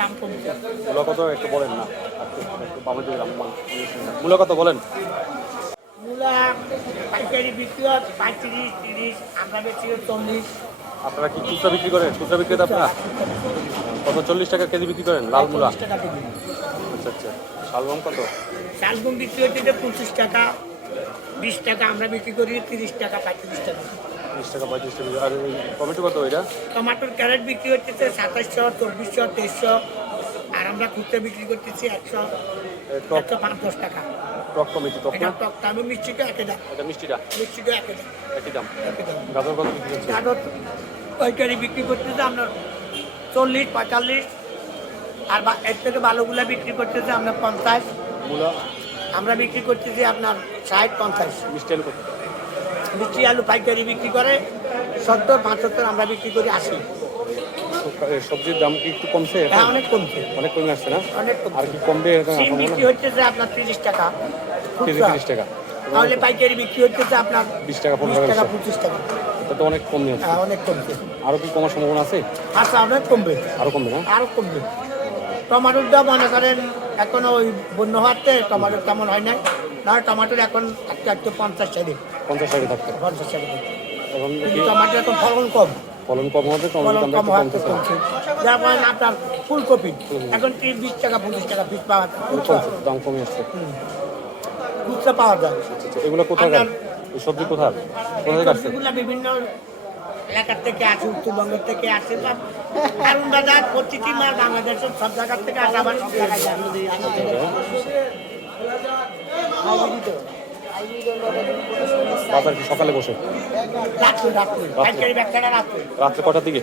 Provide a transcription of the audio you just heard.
দাম কমছে মূলা কত একটু বলেন না। একটু মূলা কত বলেন। মূলা পাইকারি বিক্রি হয় পঁয়ত্রিশ তিরিশ আমরা বেশি চল্লিশ। আপনারা কি খুচরা বিক্রি করেন? খুচরা বিক্রেতা আপনারা? কত চল্লিশ টাকা কেজি বিক্রি করেন? লাল মূলা? আচ্ছা আচ্ছা। শালগম কত? শালগম বিক্রি হচ্ছে যে পঁচিশ টাকা বিশ টাকা আমরা বিক্রি করি তিরিশ টাকা পঁয়ত্রিশ টাকা। বিশ টাকা পঁয়ত্রিশ টাকা আর এই টমেটো কত এটা টমাটোর ক্যারেট বিক্রি হচ্ছে সাতাশশো চব্বিশশো তেইশশো আর আমরা খুচরা বিক্রি করতেছি একশো একশো পাঁচ দশ টাকা। টক টমেটো টক না টক? দাম মিষ্টিটা একই দাম এটা মিষ্টিটা? মিষ্টিটা একই দাম। একই দাম গাজর কত বিক্রি হচ্ছে গাজর পাইকারি বিক্রি করতেছে আপনার চল্লিশ পঁয়তাল্লিশ আর এর থেকে ভালোগুলা বিক্রি করতেছে আপনার পঞ্চাশ। মূলা আমরা বিক্রি করতেছি আপনার ষাট পঞ্চাশ। মিষ্টি কত? মিষ্টি আলু পাইকারি বিক্রি করে সত্তর পঁচাত্তর আমরা বিক্রি করি আশি। এ, সবজির দাম কি একটু কমছে? হ্যাঁ অনেক কমছে। অনেক কমে আসছে না? অনেক আর কি কমবে সিম বিক্রি হচ্ছে যে আপনার তিরিশ টাকা। তিরিশ টাকা। তাহলে পাইকারি বিক্রি হচ্ছে যে আপনার বিশ টাকা পনেরো টাকা পঁচিশ টাকা। এটা তো অনেক কমে হ্যাঁ অনেক কমছে। আরও কি কমার সম্ভাবনা আছে? আচ্ছা অনেক কমবে। আরও কমবে না? আরও কমবে। টমাটোর দাম মনে করেন এখন ওই বন্য হওয়াতে টমাটোর তেমন হয় নাই। না টমাটোর এখন একটা একটু পঞ্চাশ সাইডে পঞ্চাশ টাকা থাকতে। পঞ্চাশ এখন কিন্তু এখন ফলন কম। ফলন কম ফলন দামটা কম একটু কমছে। যার কারণে আপনার ফুলকপি। এখন ত্রিশ বিশ টাকা পঁচিশ টাকা পিস পাওয়া দাম কমে আসছে। খুচরা পাওয়া যায়। আচ্ছা, এগুলো কোথাকার এই সবজি কোথার? কোথা থেকে আসছে সবজিগুলো বিভিন্ন এলাকার থেকে আসে উত্তরবঙ্গের থেকে আসে। বা কারণ বাজার প্রতিটি মাল বাংলাদেশের সব জায়গার থেকে আসে আবার সব জায়গায় যায়। বাজার কি সকালে বসে? রাত্রে কটার দিকে?